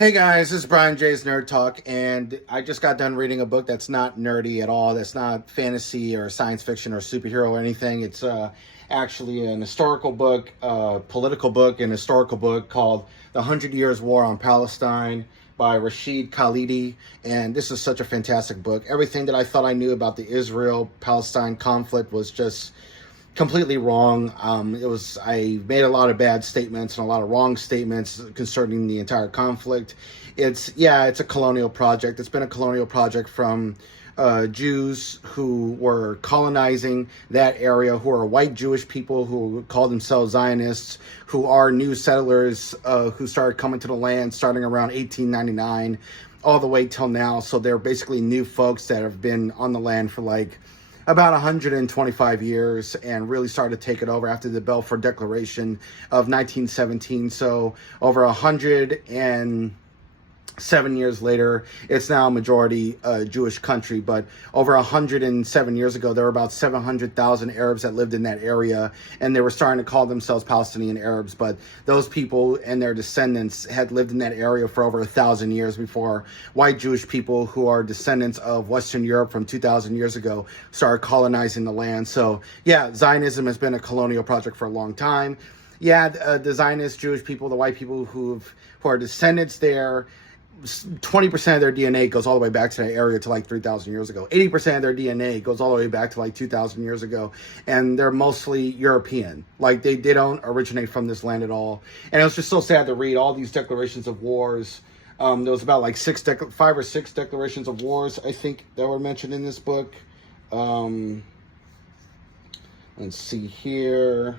Hey guys, this is Brian J's Nerd Talk, and I just got done reading a book that's not nerdy at all. That's not fantasy or science fiction or superhero or anything. It's actually an historical book, political book, and historical book called The 100 Years War on Palestine by Rashid Khalidi. And this is such a fantastic book. Everything that I thought I knew about the Israel-Palestine conflict was just completely wrong. I made a lot of bad statements and a lot of wrong statements concerning the entire conflict. It's a colonial project. It's been a colonial project from Jews who were colonizing that area, who are white Jewish people who call themselves Zionists, who are new settlers who started coming to the land starting around 1899 all the way till now. So they're basically new folks that have been on the land for like about 125 years and really started to take it over after the Balfour Declaration of 1917. So over 107 years later, it's now a majority Jewish country. But over 107 years ago, there were about 700,000 Arabs that lived in that area, and they were starting to call themselves Palestinian Arabs. But those people and their descendants had lived in that area for over 1,000 years before white Jewish people who are descendants of Western Europe from 2,000 years ago started colonizing the land. So yeah, Zionism has been a colonial project for a long time. Yeah, the Zionist Jewish people, the white people who are descendants there, 20% of their DNA goes all the way back to that area to like 3,000 years ago. 80% of their DNA goes all the way back to like 2,000 years ago. And they're mostly European. Like they don't originate from this land at all. And it was just so sad to read all these declarations of wars. There was about like 5 or 6 declarations of wars, I think, that were mentioned in this book. Let's see here.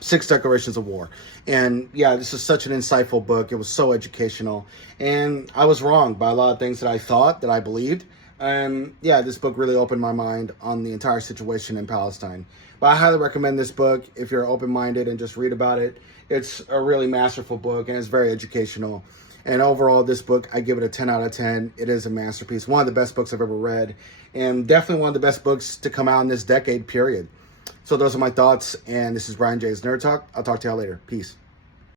6 declarations of war. And yeah, this is such an insightful book. It was so educational. And I was wrong by a lot of things that I thought, that I believed. And yeah, this book really opened my mind on the entire situation in Palestine. But I highly recommend this book if you're open-minded and just read about it. It's a really masterful book and it's very educational. And overall, this book, I give it a 10 out of 10. It is a masterpiece. One of the best books I've ever read. And definitely one of the best books to come out in this decade, period. So those are my thoughts, and this is Brian J's Nerd Talk. I'll talk to y'all later. Peace.